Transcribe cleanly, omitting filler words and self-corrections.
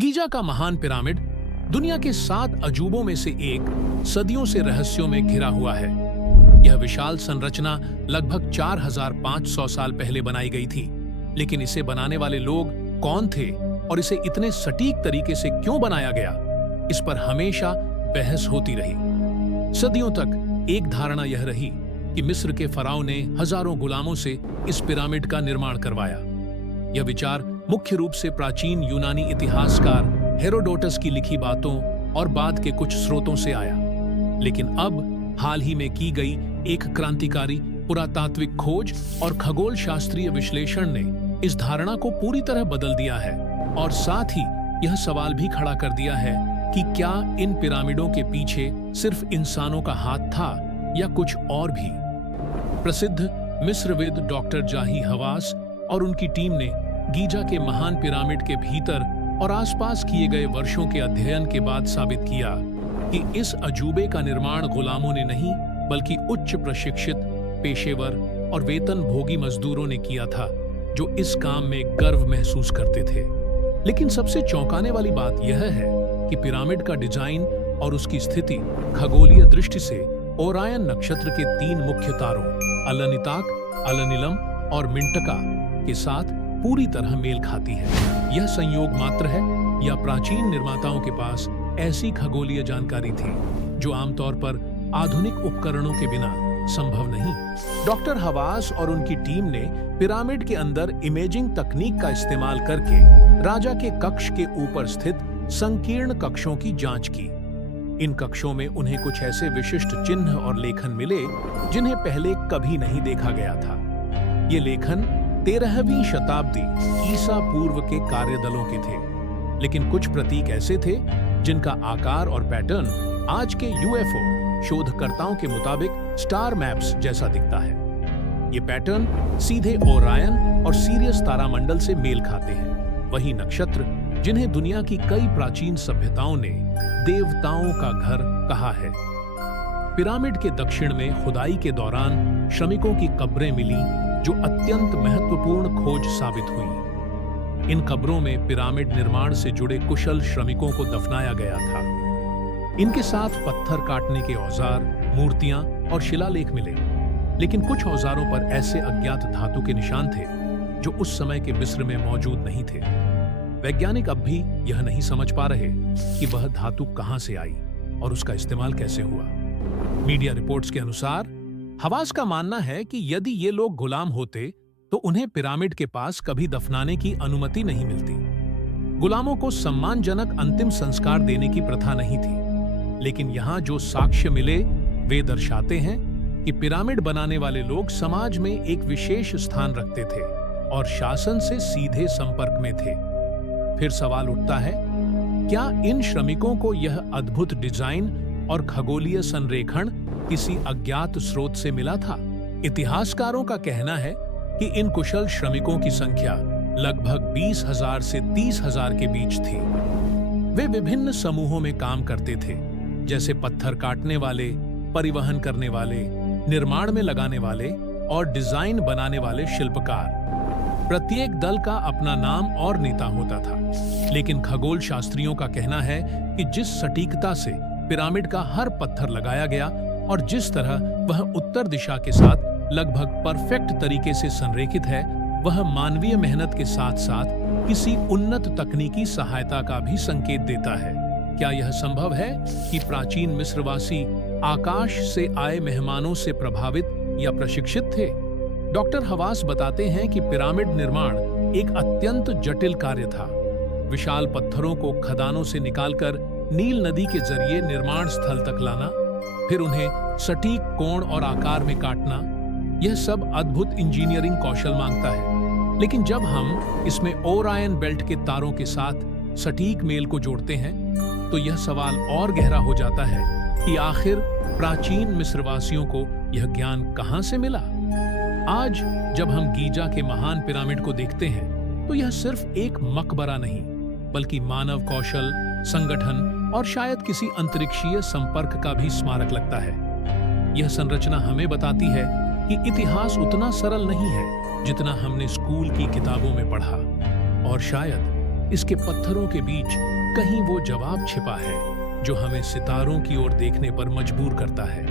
Giza का महान pyramid दुनिया के 7 अजूबों में से एक, सदियों से रहस्यों में घिरा हुआ है। यह विशाल संरचना लगभग 4500 साल पहले बनाई गई थी, लेकिन इसे बनाने वाले लोग कौन थे और इसे इतने सटीक तरीके से क्यों बनाया गया, इस पर हमेशा बहस होती रही। सदियों तक एक धारणा यह रही कि मिस्र के फराओं ने हजारों गुलामों से इस पिरामिड का निर्माण करवाया। यह विचार मुख्य रूप से प्राचीन यूनानी इतिहासकार हेरोडोटस की लिखी बातों और बाद के कुछ स्रोतों से आया, लेकिन अब हाल ही में की गई एक क्रांतिकारी पुरातात्विक खोज और खगोल शास्त्रीय विश्लेषण ने इस धारणा को पूरी तरह बदल दिया है और साथ ही यह सवाल भी खड़ा कर दिया है कि क्या इन पिरामिडों के पीछे सिर्फ इंसानों का हाथ था या कुछ और भी। प्रसिद्ध मिस्रविद डॉक्टर जाही हवास और उनकी टीम ने गीजा के महान पिरामिड के भीतर और आसपास किए गए वर्षों के अध्ययन के बाद साबित किया कि इस अजूबे का निर्माण गुलामों ने नहीं, बल्कि उच्च प्रशिक्षित पेशेवर और वेतन भोगी मजदूरों ने किया था, जो इस काम में गर्व महसूस करते थे। लेकिन सबसे चौंकाने वाली बात यह है कि पिरामिड का डिजाइन और उसकी स्थिति खगोलीय दृष्टि से ओरायन नक्षत्र के 3 मुख्य तारों अलनिताक, अलनिलम और मिंटका के साथ पूरी तरह मेल खाती है। यह संयोग मात्र है या प्राचीन निर्माताओं के पास ऐसी खगोलीय जानकारी थी जो आमतौर पर आधुनिक उपकरणों के बिना संभव नहीं। डॉक्टर हवास और उनकी टीम ने पिरामिड के अंदर इमेजिंग तकनीक का इस्तेमाल करके राजा के कक्ष के ऊपर स्थित संकीर्ण कक्षों की जांच की। इन कक्षों में उन्हें कुछ ऐसे विशिष्ट चिन्ह और लेखन मिले जिन्हें पहले कभी नहीं देखा गया था। ये लेखन 13वीं शताब्दी ईसा पूर्व के कार्यदलों के थे, लेकिन कुछ प्रतीक ऐसे थे जिनका आकार और पैटर्न आज के यूएफओ शोधकर्ताओं के मुताबिक स्टार मैप्स जैसा दिखता है। ये पैटर्न सीधे ओरायन और सीरियस तारामंडल से मेल खाते हैं, वही नक्षत्र जिन्हें दुनिया की कई प्राचीन सभ्यताओं ने देवताओं का घर कहा है। पिरामिड के दक्षिण में खुदाई के दौरान श्रमिकों की कब्रें मिली, जो अत्यंत महत्वपूर्ण खोज साबित हुई। इन कब्रों में पिरामिड निर्माण से जुड़े कुशल श्रमिकों को दफनाया गया था। इनके साथ पत्थर काटने के औजार, मूर्तियां और शिलालेख मिले, लेकिन कुछ औजारों पर ऐसे अज्ञात धातु के निशान थे जो उस समय के मिस्र में मौजूद नहीं थे। वैज्ञानिक अब भी यह नहीं समझ पा रहे कि वह धातु कहां से आई और उसका इस्तेमाल कैसे हुआ। मीडिया रिपोर्ट्स के अनुसार हवास का मानना है कि यदि ये लोग गुलाम होते तो उन्हें पिरामिड के पास कभी दफनाने की अनुमति नहीं मिलती। गुलामों को सम्मानजनक अंतिम संस्कार देने की प्रथा नहीं थी, लेकिन यहाँ जो साक्ष्य मिले वे दर्शाते हैं कि पिरामिड बनाने वाले लोग समाज में एक विशेष स्थान रखते थे और शासन से सीधे संपर्क में थे। फिर सवाल उठता है, क्या इन श्रमिकों को यह अद्भुत डिजाइन और खगोलीय संरेखण किसी अज्ञात स्रोत से मिला था? इतिहासकारों का कहना है कि इन कुशल श्रमिकों की संख्या लगभग 20,000 से 30,000 के बीच थी। वे विभिन्न समूहों में काम करते थे, जैसे पत्थर काटने वाले, परिवहन करने वाले, निर्माण में लगाने वाले और डिजाइन बनाने वाले शिल्पकार। प्रत्येक दल का अपना नाम और नेता होता था, लेकिन खगोल शास्त्रियों का कहना है कि जिस सटीकता से पिरामिड का हर पत्थर लगाया गया और जिस तरह वह उत्तर दिशा के साथ लगभग परफेक्ट तरीके से संरेखित है, वह मानवीय मेहनत के साथ साथ किसी उन्नत तकनीकी सहायता का भी संकेत देता है। क्या यह संभव है कि प्राचीन मिस्रवासी आकाश से आए मेहमानों से प्रभावित या प्रशिक्षित थे? डॉक्टर हवास बताते हैं कि पिरामिड निर्माण एक अत्यंत जटिल कार्य था। विशाल पत्थरों को खदानों से निकालकर नील नदी के जरिए निर्माण स्थल तक लाना, फिर उन्हें सटीक कोण और आकार में काटना, यह सब अद्भुत इंजीनियरिंग कौशल मांगता है। लेकिन जब हम इसमें ओरायन बेल्ट के तारों के साथ सटीक मेल को जोड़ते हैं, तो यह सवाल और गहरा हो जाता है कि आखिर प्राचीन मिस्रवासियों को यह ज्ञान कहां से मिला। आज जब हम गीजा के महान पिरामिड को देखते हैं, तो यह सिर्फ एक मकबरा नहीं, बल्कि मानव कौशल, संगठन और शायद किसी अंतरिक्षीय संपर्क का भी स्मारक लगता है। यह संरचना हमें बताती है कि इतिहास उतना सरल नहीं है जितना हमने स्कूल की किताबों में पढ़ा, और शायद इसके पत्थरों के बीच कहीं वो जवाब छिपा है जो हमें सितारों की ओर देखने पर मजबूर करता है।